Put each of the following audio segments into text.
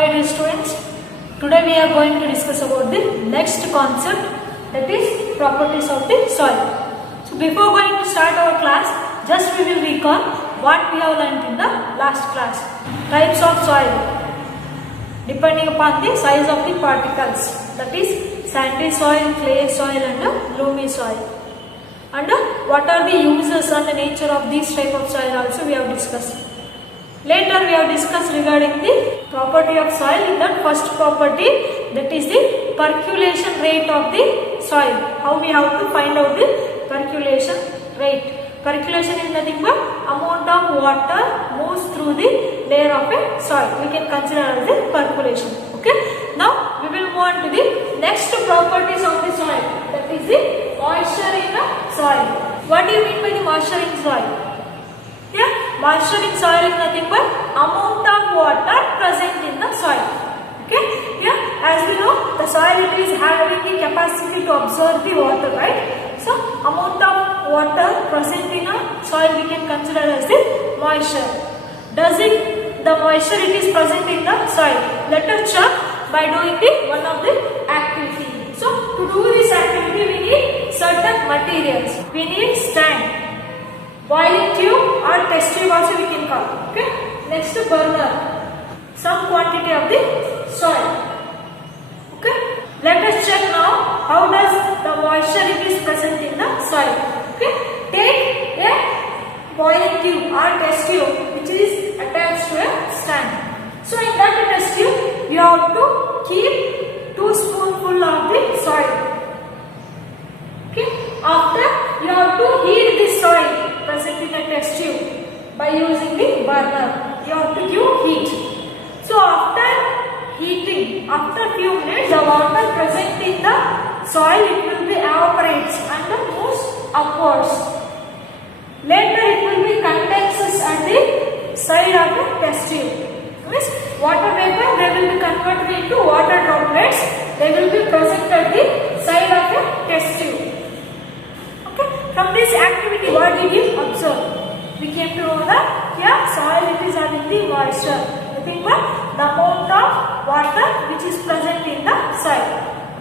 my dear students. Today we are going to discuss about the next concept, that is properties of the soil. So before going to start our class, just we will recall what we have learned in the last class. Types of soil depending upon the size of the particles, that is sandy soil, clay soil and loamy soil. And what are the uses and the nature of these type of soil also we have discussed. Later we have discussed regarding the property of soil. In that first property, that is the percolation rate of the soil. How we have to find out the percolation rate. Percolation is nothing but amount of water moves through the layer of a soil. We can consider as the percolation. Okay. Now we will move on to the next properties of the soil. That is the moisture in the soil. What do you mean by the moisture in soil? Yeah, moisture in soil is nothing but amount of water present in the soil. Okay. Yeah, as we know, the soil it is having the capacity to absorb the water, right? So amount of water present in a soil we can consider as the moisture. The moisture it is present in the soil? Let us check by doing one of the activity. So to do this activity we need certain materials. We need stand, boiling tube or test tube also we can call. Okay. Next burner, some quantity of the soil. Okay. Let us check now how does the moisture it is present in the soil. Okay. Take a boiling tube or test tube which is attached to a stand. So in that test tube you have to keep 2 spoonfuls of the soil. Okay. After you have to heat the soil present in a test tube by using the burner. You have to give heat. So after heating, after few minutes, the water present in the soil it will be evaporates and moves upwards. Later it will be condenses at the side of the test tube. Means water vapor they will be converted into water droplets. They will be present at the side of the test tube. Okay. From this activity, what did you observe? We came to know that soil it is having the moisture. Nothing but the amount of water which is present in the soil.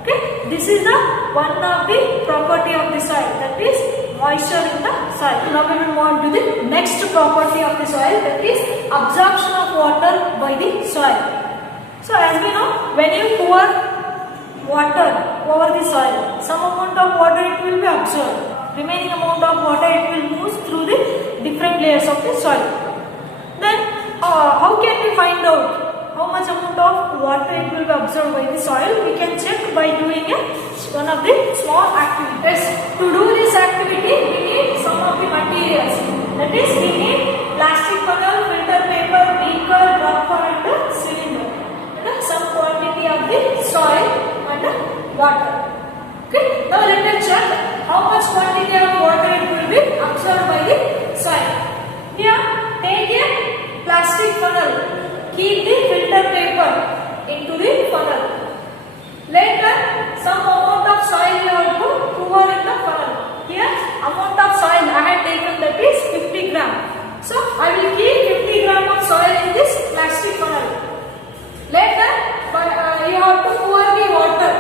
Okay. This is the one of the property of the soil, that is moisture in the soil. Now we will move on to the next property of the soil, that is absorption of water by the soil. So as we know, when you pour water over the soil, some amount of water it will be absorbed. Remaining amount of water it will move through the different layers of the soil. Then how can we find out how much amount of water it will be absorbed by the soil? We can check by doing one of the small activities. To do this activity, we need some of the materials. That is, we need plastic funnel, filter paper, beaker, dropper and cylinder. And some quantity of the soil and water. Okay. Now let us check how much quantity of water it will be absorbed by the soil. Here, take a plastic funnel. Keep the filter paper into the funnel. Later, some amount of soil you have to pour in the funnel. Here, amount of soil I had taken, that is 50 gram. So, I will keep 50 gram of soil in this plastic funnel. Later, you have to pour the water.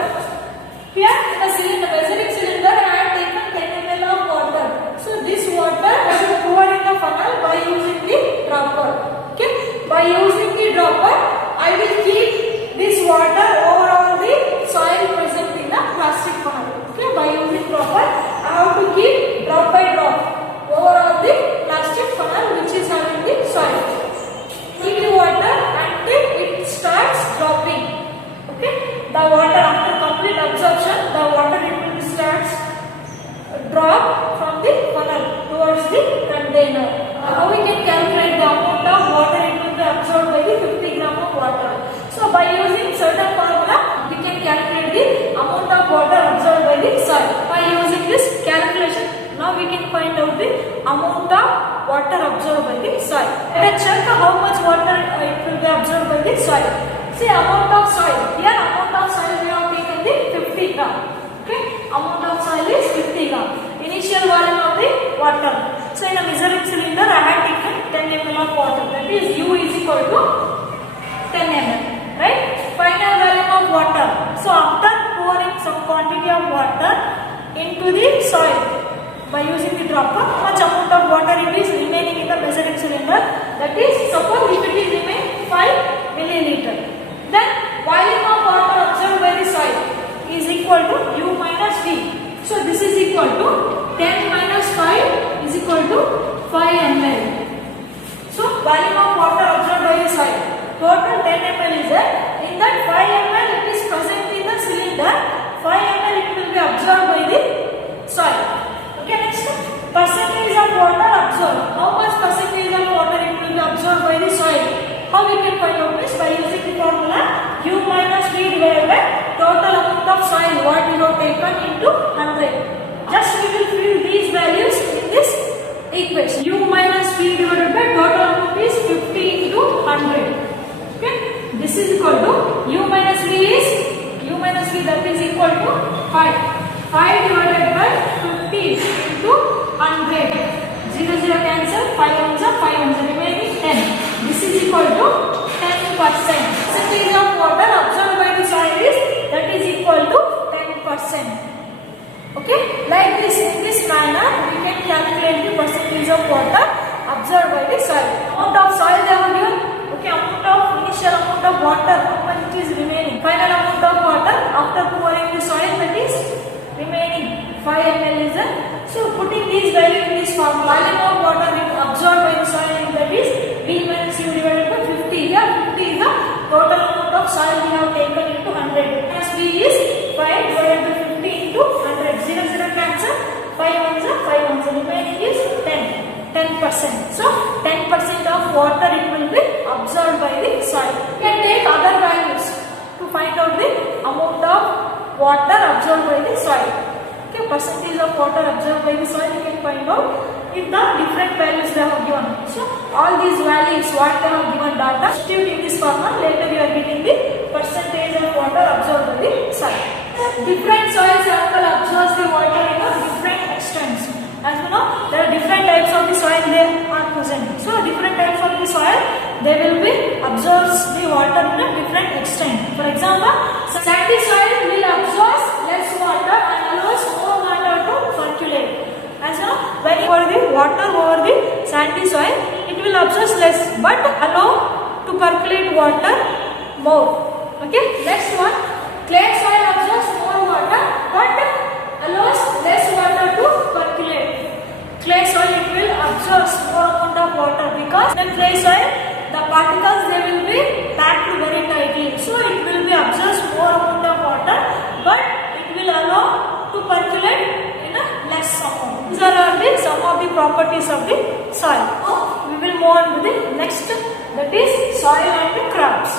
Here, in the cylinder, measuring cylinder, I have taken 10 ml of water. So, this water I will pour in the funnel by using the dropper. Okay. By using the dropper, I will keep this water over all the soil present in the plastic funnel. Okay. By using dropper, I have to keep drop by drop over all the plastic funnel which is having the soil. Keep the water until it starts dropping. Okay. The water after complete absorption, the water it will starts drop from the funnel towards the container. How we can calculate the amount of water it will be absorbed by the 50 gram of water? So by using certain formula, we can calculate the amount of water absorbed by the soil. By using this calculation, now we can find out the amount of water absorbed by the soil. Let's check how much water it will be absorbed by the soil. See amount of soil. Here amount of soil we have taken the 50 gram. Okay. Amount of soil is 50 gram. Initial volume of the water. So in a measuring cylinder I had taken 10 ml of water. That is U is equal to 10 ml. Right. So after pouring some quantity of water into the soil by using the dropper, how much amount of water it is remaining in the measuring cylinder? That is, suppose if it is remain 5 milliliter, then volume of water absorbed by the soil is equal to U minus V. So this is equal to 10 minus 5 is equal to 5 ml. So volume of water absorbed by the soil, total 10 ml is there. In that 5 ml it is present in the cylinder, 5 ml it will be absorbed by the soil. Okay, next, percentage of water absorbed. How much percentage of water it will be absorbed by the soil? How we can find out this? By using the formula U minus V divided by total amount of soil what we have taken into 100. Just we will fill these values in this equation. U minus V divided by total amount is 50 into 100. Okay, this is equal to U minus V is that is equal to 5. 5 divided by 50 into 100. 0 0 cancel. 5 ones are 5 ones, remaining 10. This is equal to 10%. Percentage of water absorbed by the soil is that is equal to 10%. Okay, like this, in this manner we can calculate the percentage of water absorbed by the soil. Amount of soil they have given. Okay, amount of initial amount of water, how much it is remaining. Final amount of water after pouring the soil, that is remaining 5 ml is there. So putting these values in this form, volume of water absorbed by the soil, that is V minus U divided by 50. Here 50 is the total amount of soil we have taken into 100. Minus V is 5 divided by 50 into 100. 0 0 cancel. 5 ones are 5 ones. Remaining is 10%. So 10% of water it will be absorbed by the soil. We can take other values to find out the amount of water absorbed by the soil. Okay, percentage of water absorbed by the soil you can find out if the different values they have given. So all these values what they have given data, substitute in this formula, later you are getting the percentage of water absorbed by the soil. Different soil sample absorbs the water in a different extents. As you know, there are different types of the soil they are present. So different types of the soil they will be absorbs the water in a different extent. For example, sandy soil will absorb less water and allows more water to circulate. As you know, when you pour the water over the sandy soil, it will absorb less but allow to percolate water more. Okay, next one, clay soil absorbs more water but allows less water to percolate. Clay soil it will absorb more amount of water because in clay soil the particles they will be packed very tightly, so it will be absorbs more amount of water but it will allow to percolate in a less amount. These are the some of the properties of the soil. Now we will move on to the next, that is soil and the crops.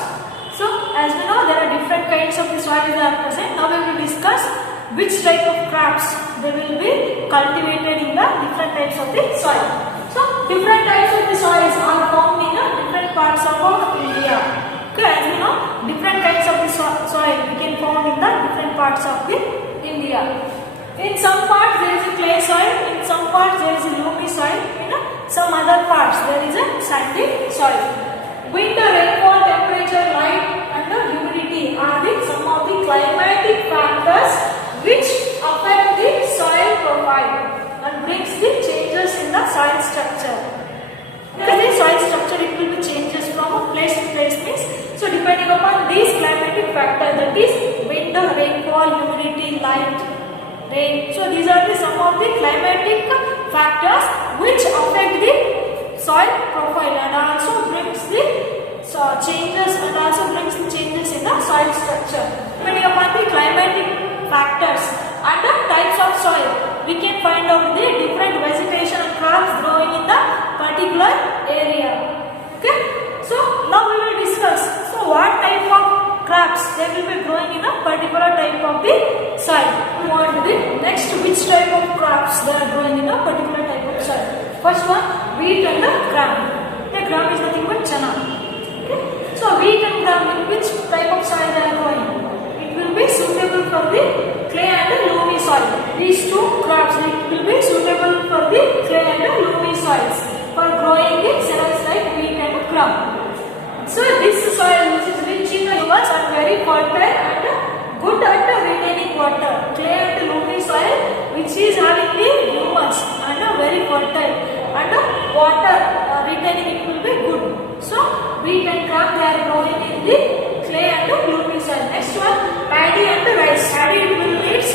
So as we know, there are different kinds of the soil that are present. Now we will discuss which type of crops they will be cultivated in the different types of the soil. So different types of the soils are found in different parts of our India. Okay, as we know, different kinds of the soil we can found in the different parts of the India. In some parts there is a clay soil, in some parts there is a loamy soil, in some other parts there is a sandy soil. Wind, rainfall, temperature, light and humidity are some of the climatic factors which affect the soil profile and brings the changes in the soil structure. The soil structure it will be changes from place to place means, so depending upon these climatic factors, that is wind, rainfall, humidity, light, rain. So these are some of the climatic factors which affect the soil profile and also brings the changes in the soil structure. Depending upon the climatic factors and the types of soil, we can find out the different vegetation and crops growing in the particular area. Okay, so now we will discuss what type of crops they will be growing in a particular type of the soil. Move on to the next, which type of crops they are growing in a particular type of soil. First one, wheat and gram. The gram is nothing but chana. Okay, so wheat and gram, in which type of soil they are growing? It will be suitable for the clay and loamy soil. These two crops will be suitable for the clay and loamy soils for growing the cereals like wheat and gram. So this soil which is rich in humus and very fertile and good fertile, and water retaining it will be good. So wheat and crop they are growing in the clay and loamy soil. Next one, paddy and rice. Paddy it will needs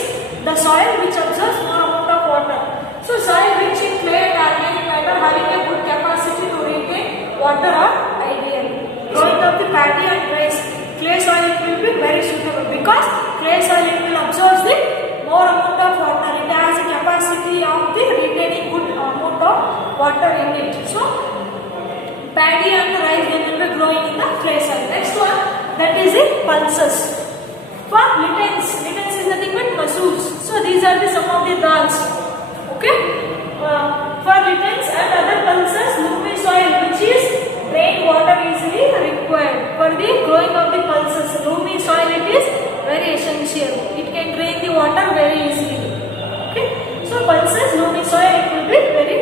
the soil which absorbs more amount of water. So soil rich in clay and organic matter having a good capacity to retain water are ideal. Growing of the paddy and rice, clay soil it will be very suitable because clay soil it will absorb the more amount of water. It has a capacity of the retaining good amount of water in it. So paddy and rice they will be growing in the clay soil. Next one, that is the pulses. For lentils is nothing but masuls. So these are the some of the dals. Okay. For lentils and other pulses, loamy soil which is drain water easily required. For the growing of the pulses, loamy soil it is very essential. It can drain the water very easily. Okay. So pulses, loamy soil it will be very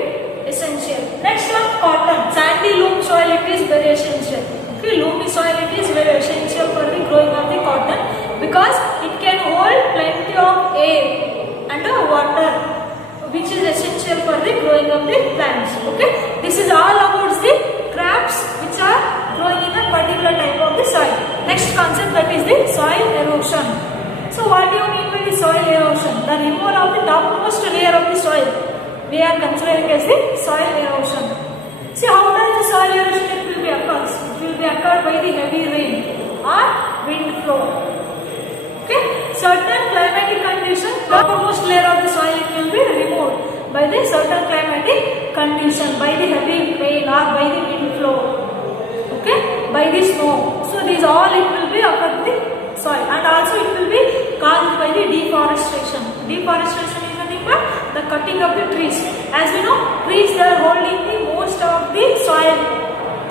essential. Next one, cotton. Sandy loam soil it is very essential. Okay, loamy soil it is very essential for the growing of the cotton because it can hold plenty of air and water, which is essential for the growing of the plants. Okay, this is all about the crops which are growing in a particular type of the soil. Next concept, that is the soil erosion. So what do you mean by the soil erosion? The removal of the topmost layer of the soil we are considering as the soil erosion. See, how does the soil erosion it will be occurs? It will be occurred by the heavy rain or wind flow. Okay, certain climatic condition, the topmost layer of the soil it will be removed by the certain climatic condition, by the heavy rain or by the wind flow. Okay, by the snow. So these all it will be affect the soil, and also it will be caused by the deforestation. Deforestation is nothing but the cutting of the trees. As we know, trees they are holding the most of the soil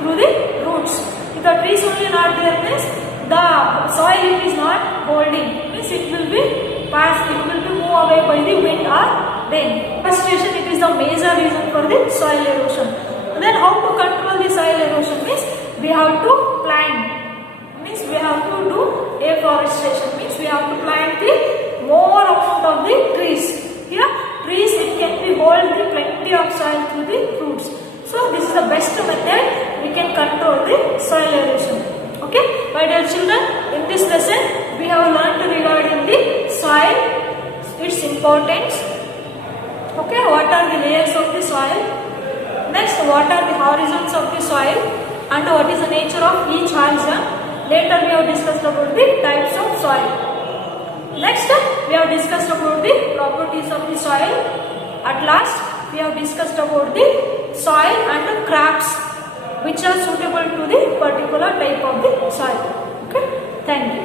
through the roots. If the trees only not there means the soil it is not holding, means it will be passed, it will be moved away by the wind or rain. Deforestation it is the major reason for the soil erosion. And then how to control the soil erosion means we have to plant. Means we have to do afforestation, means we have to plant the more amount of the trees. Here trees it can be hold the plenty of soil through the roots. So this is the best method we can control the soil erosion. Okay, my dear children, in this lesson we have learned regarding the soil, its importance. Okay, what are the layers of the soil? Next, what are the horizons of the soil and what is the nature of each horizon? Later we have discussed about the types of soil. Next we have discussed about the properties of the soil. At last we have discussed about the soil and the crops which are suitable to the particular type of the soil. Okay, thank you.